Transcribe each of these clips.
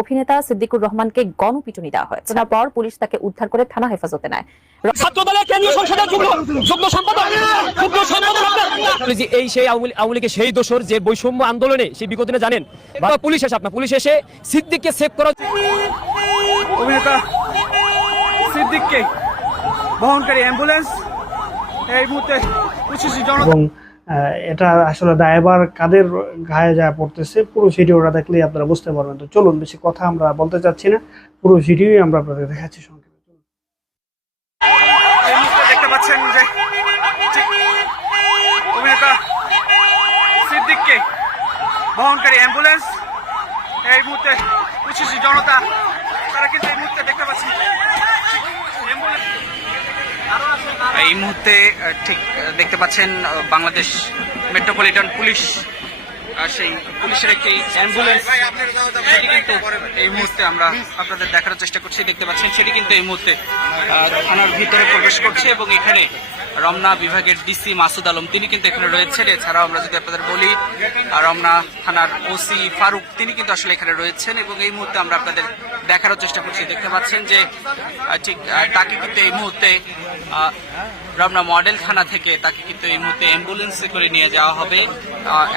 অভিনেতা সিদ্দিকুর রহমানকে গণপিটুনি দেওয়া হয়েছে। তারপর পুলিশ তাকে উদ্ধার করে থানা হেফাজতে নেয়। ছাত্রদলের কেন্দ্রীয় সংসদের যুগ্ম যুগ্ম সম্পাদক যুগ্ম সম্পাদক যে এই সেই আওয়ামী লীগের সেই দোষর যে বৈষম্য আন্দোলনে সেই বিগত দিনে জানেন পুলিশ এসে আপনার পুলিশ এসে সিদ্দিককে সেভ করা অভিনেতা সিদ্দিককে বহনকারী অ্যাম্বুলেন্স এই মুহূর্তে এবং এটা আসলে দায়বার কাদের গায়ে যা পড়তেছে? পুরো ভিডিওটা দেখলেই আপনারা বুঝতে পারবেন। তো চলুন, বেশি কথা আমরা বলতে চাচ্ছি না। পুরো ভিডিওই আমরা আপনাদের দেখাচ্ছি মুহূর্তে দেখতে পাচ্ছেন বহনকারী অ্যাম্বুলেন্স। এই মুহূর্তে জনতা, তারা কিন্তু এই মুহূর্তে দেখতে অ্যাম্বুলেন্স এই মুহূর্তে ঠিক দেখতে পাচ্ছেন বাংলাদেশ মেট্রোপলিটন পুলিশ সেই পুলিশের একটি অ্যাম্বুলেন্স। কিন্তু এই মুহূর্তে আমরা আপনাদের দেখার চেষ্টা করছি। দেখতে পাচ্ছেন, সেটি কিন্তু এই মুহূর্তে থানার ভিতরে প্রবেশ করছে এবং এখানে রমনা বিভাগের ডিসি মাসুদ আলম, তিনি কিন্তু এখানে রয়েছেন। এছাড়াও আমরা যদি আপনাদের বলি রমনা থানার ওসি ফারুক, তিনি কিন্তু আসলে এখানে রয়েছেন এবং এই মুহূর্তে আমরা আপনাদের দেখারও চেষ্টা করছি। দেখতে পাচ্ছেন যে ঠিক তাকে কিন্তু এই মুহূর্তে রমনা মডেল থানা থেকে তাকে কিন্তু এই মুহূর্তে অ্যাম্বুলেন্সে করে নিয়ে যাওয়া হবে।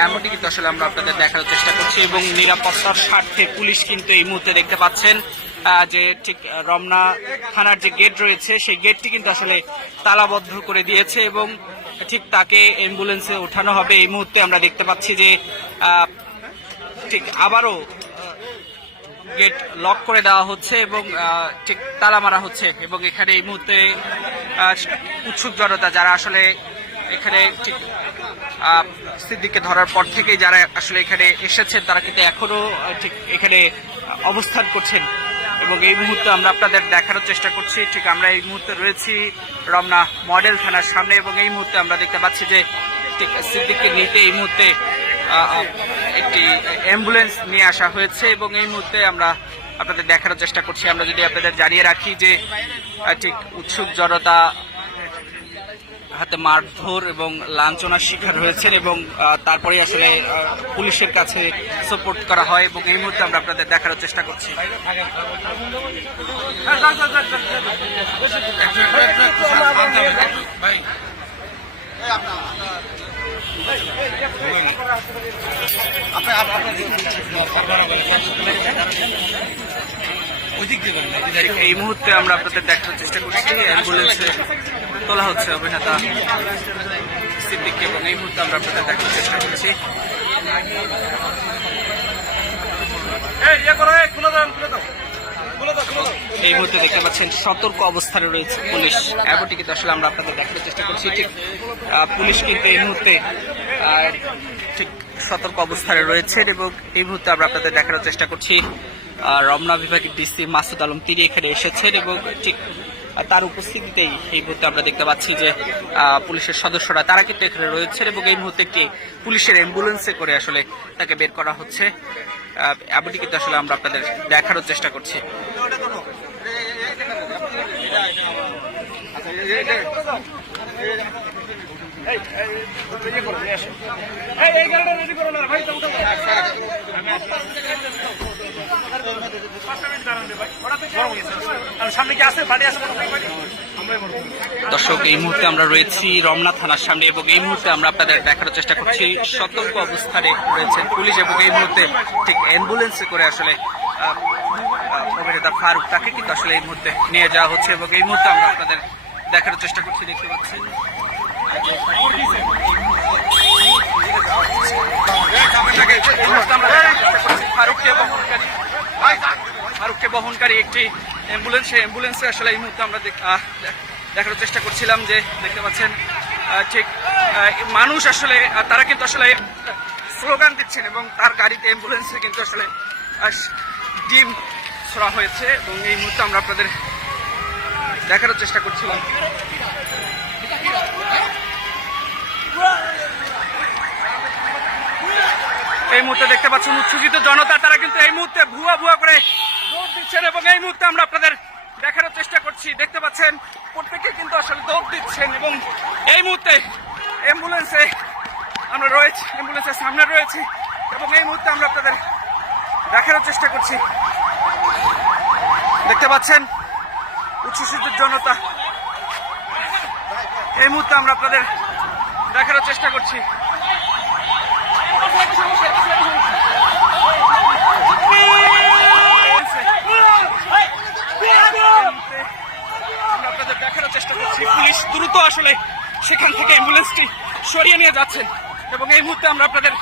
এমনটি কিন্তু আসলে আমরা আপনাদের দেখার চেষ্টা করছি এবং নিরাপত্তার স্বার্থে পুলিশ কিন্তু এই মুহূর্তে দেখতে পাচ্ছেন যে ঠিক রমনা থানার যে গেট রয়েছে, সেই গেটটি কিন্তু আসলে তালাবদ্ধ করে দিয়েছে এবং ঠিক তাকে অ্যাম্বুলেন্সে ওঠানো হবে। এই মুহূর্তে আমরা দেখতে পাচ্ছি যে ঠিক আবারও গেট লক করে দেওয়া হচ্ছে এবং ঠিক তালা মারা হচ্ছে এবং এখানে এই মুহূর্তে উৎসুক জনতা যারা আসলে এখানে ঠিক সিদ্দিককে ধরার পর থেকেই যারা আসলে এখানে এসেছেন, তারা কিন্তু এখনও ঠিক এখানে অবস্থান করছেন। এবং এই মুহূর্তে আমরা আপনাদের দেখানোর চেষ্টা করছি। ঠিক আমরা এই মুহূর্তে রয়েছি রমনা মডেল থানার সামনে এবং এই মুহূর্তে আমরা দেখতে পাচ্ছি যে, ঠিক সিদ্দিককে নিতে এই মুহূর্তে একটি অ্যাম্বুলেন্স নিয়ে আসা হয়েছে এবং এই মুহূর্তে আমরা আপনাদের দেখানোর চেষ্টা করছি। আমরা যদি আপনাদের জানিয়ে রাখি যে ঠিক উৎসুক জনতা হাতে মারধর এবং লাঞ্ছনার শিকার হয়েছেন এবং তারপরে আসলে পুলিশের কাছে সাপোর্ট করা হয় এবং এই মুহূর্তে আমরা আপনাদের দেখানোর চেষ্টা করছি। ঠিক এই মুহূর্তে আমরা আপনাদের দেখার চেষ্টা করছি। অ্যাম্বুলেন্সে তোলা হচ্ছে অভিনেতা সিদ্দিককে এবং এই মুহূর্তে আমরা আপনাদের দেখার চেষ্টা করছি। এই মুহূর্তে দেখতে পাচ্ছেন সতর্ক অবস্থানে রয়েছে পুলিশ। এমনটি কিন্তু আসলে আমরা আপনাদের দেখানোর চেষ্টা করছি। ঠিক আহ, পুলিশ কিন্তু এই মুহূর্তে ঠিক সতর্ক অবস্থানে রয়েছেন এবং এই মুহূর্তে আমরা আপনাদের দেখানোর চেষ্টা করছি। রমনা বিভাগের ডিসি মাসুদ আলম তিনি এখানে এসেছেন এবং ঠিক তার উপস্থিতিতেই এই মুহূর্তে আমরা দেখতে পাচ্ছি যে পুলিশের সদস্যরা তারা কিন্তু এখানে রয়েছেন এবং এই মুহূর্তে একটি পুলিশের অ্যাম্বুলেন্সে করে আসলে তাকে বের করা হচ্ছে এমনটি কিন্তু আসলে আমরা আপনাদের দেখানোর চেষ্টা করছি এই এই ইয়ে এই এই গাড়িটা রেডি করো না ভাই তো উঠো আমি আসি পাঁচটা মিনিট দাঁড়ান রে ভাই ওরা তো গরম হয়ে গেছে আর দর্শক, এই মুহূর্তে আমরা রয়েছি রমনা থানার সামনে এবং এই মুহূর্তে আমরা আপনাদের দেখানোর চেষ্টা করছি, সতর্ক অবস্থানে রয়েছেন পুলিশ এবং এই মুহূর্তে ঠিক অ্যাম্বুলেন্সে করে আসলে অভিনেতা ফারুক তাকে কিন্তু আসলে এই মুহূর্তে নিয়ে যাওয়া হচ্ছে এবং এই মুহূর্তে আমরা আপনাদের দেখানোর চেষ্টা করছি, দেখতে পাচ্ছি। ফারুককে বহনকারী ফারুককে বহনকারী একটি অ্যাম্বুলেন্স সেই অ্যাম্বুলেন্সে আসলে এই মুহূর্তে আমরা দেখ- আহ, দেখার চেষ্টা করছিলাম যে দেখতে পাচ্ছেন ঠিক মানুষ আসলে তারা কিন্তু আসলে স্লোগান দিচ্ছেন এবং তার গাড়িতে অ্যাম্বুলেন্সে কিন্তু আসলে ডিম ছোড়া হয়েছে এবং এই মুহূর্তে আমরা আপনাদের দেখার চেষ্টা করছিলাম। এই মুহূর্তে দেখতে পাচ্ছেন উচ্ছ্বসিত জনতা তারা কিন্তু এই মুহূর্তে ভুয়া ভুয়া করে দিচ্ছেন এবং এই মুহূর্তে আমরা আপনাদের দেখানোর চেষ্টা করছি। দেখতে পাচ্ছেন, প্রত্যেকে কিন্তু আসলে দৌড় দিচ্ছেন এবং এই মুহূর্তে অ্যাম্বুলেন্সে আমরা রয়েছি, অ্যাম্বুলেন্সের সামনে রয়েছি এবং এই মুহূর্তে আমরা আপনাদের দেখানোর চেষ্টা করছি। দেখতে পাচ্ছেন উচ্ছ্বসিত জনতা। এই মুহূর্তে আমরা আপনাদের দেখানোর চেষ্টা করছি আমরা আপনাদের দেখানোর চেষ্টা করছি পুলিশ দ্রুত আসলে সেখান থেকে অ্যাম্বুলেন্সটি সরিয়ে নিয়ে যাচ্ছেন। এবং এই মুহূর্তে আমরা আপনাদের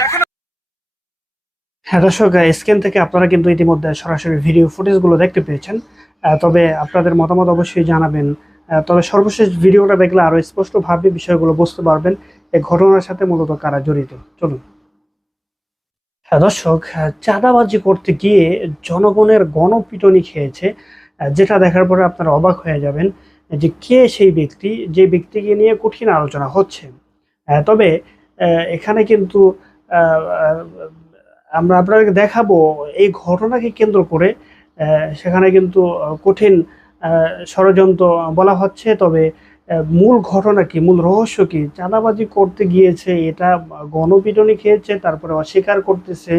দেখানো হ্যাঁ দর্শক স্ক্রিন থেকে আপনারা কিন্তু ইতিমধ্যে সরাসরি ভিডিও ফুটেজগুলো দেখতে পেয়েছেন। তবে আপনাদের মতামত অবশ্যই জানাবেন। তবে সর্বশেষ ভিডিওটা দেখলে আরও স্পষ্টভাবে বিষয়গুলো বুঝতে পারবেন। এই ঘটনার সাথে মূলত কারা জড়িত? চলুন। হ্যাঁ দর্শক চাঁদাবাজি করতে গিয়ে জনগণের গণপিটনি খেয়েছে। যেটা দেখার পরে আপনারা অবাক হয়ে যাবেন। যে কে সেই ব্যক্তি যে ব্যক্তিকে নিয়ে কঠিন আলোচনা হচ্ছে। তবে এখানে কিন্তু আমরা আপনাদেরকে দেখাবো এই ঘটনাকে কেন্দ্র করে সেখানে কিন্তু কঠিন ষড়যন্ত্র বলা হচ্ছে। তবে মূল ঘটনা কি মূল রহস্য কি? চাঁদাবাজি করতে গিয়েছে এটা গণপিটনি খেয়েছে তারপরে অস্বীকার করতেছে।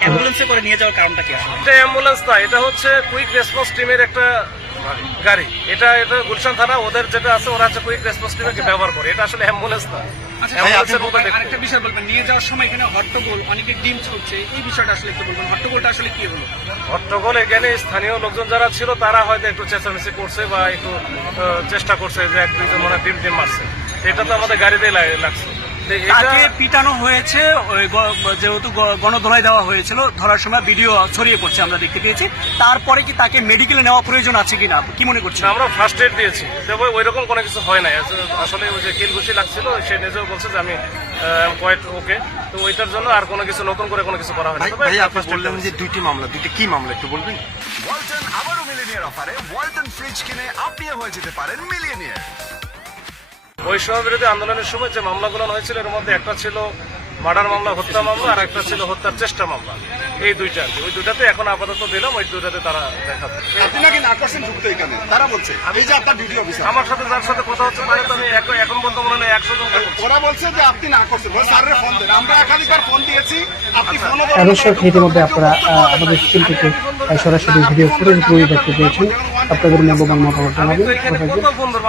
অ্যাম্বুলেন্সে করে নিয়ে যাওয়ার কারণটা কি এটা অ্যাম্বুলেন্স না এটা হচ্ছে কুইক রেসপন্স টিমের একটা গাড়ি। এটা এটা গুলশান থানা ওদের যেটা আছে ওরা হচ্ছে কুইক রেসপন্স টিমকে ব্যবহার করে। এটা আসলে অ্যাম্বুলেন্স না। আচ্ছা অ্যাম্বুলেন্সের মতো দেখতে। আরেকটা বিষয় বলবেন নিয়ে যাওয়ার সময় এখানে হট্টগোল অনেকে ডিম চলছে এই বিষয়টা আসলে একটু বলবেন। হট্টগোলটা আসলে কি হলো? হট্টগোল এখানে স্থানীয় লোকজন যারা ছিল তারা হয়তো একটু চেঁচামেচি করছে বা একটু চেষ্টা করছে যে এক দুইজন মানে ডিম ডিম মারছে। এটা তো আমাদের গাড়িতে লা- লাগছে। তাকে পিটানো হয়েছে যেহেতু গণধোলাই দেওয়া হয়েছিল ধরার সময় ভিডিও ছড়িয়ে পড়ছে আমরা দেখতে পেয়েছি। তারপরে কি তাকে মেডিকেলে নেওয়া প্রয়োজন আছে কিনা? কি মনে করছেন? আমরা ফার্স্ট এড দিয়েছি। তবে ওই রকম কোনো কিছু হয় নাই। আসলে- ওই যে কিল ঘুষি লাগছিল সে নিজেও বলছে যে আমি কোয়াইট ওকে। তো ওইটার জন্য আর কোনো কিছু নতুন করে কোনো কিছু করা হয় না ভাই আপনি বললেন যে দুইটি মামলা দুইটি কি মামলা একটু বলবেন? ওয়ালটন আবারও মিলিনিয়ার অফারে ওয়ালটন ফ্রিজ কিনে আপনিও হয়ে যেতে পারেন মিলিয়নিয়ার বৈষম্য বিরোধী আন্দোলনের সময় যে মামলাগুলো হয়েছিল এর মধ্যে একটা ছিল মার্ডার মামলা হত্যা মামলা আর একটা ছিল হত্যার চেষ্টা মামলা। এই দুইটা ওই দুইটাতে এখন আপাতত দিলাম ওই দুইটাতে তারা দেখাবে তারা বলছে আমি যে আপনার ডিউটি অফিসার। আমার সাথে যার সাথে কথা হচ্ছে তাহলে তো আমি এখন- এখন পর্যন্ত মনে হয় একশো জন কথা ওরা বলছে যে আপনি না করছেন। স্যারের ফোন দেন। আমরা একাধিকবার ফোন দিয়েছি আপনি ফোনও হ্যাঁ দর্শক ইতিমধ্যে আপনারা আমাদের স্ক্রিন থেকে সরাসরি ভিডিও ফুটেজগুলো দেখতে পেয়েছেন। আপনাদের মূল্যবান মতামত জানাবেন।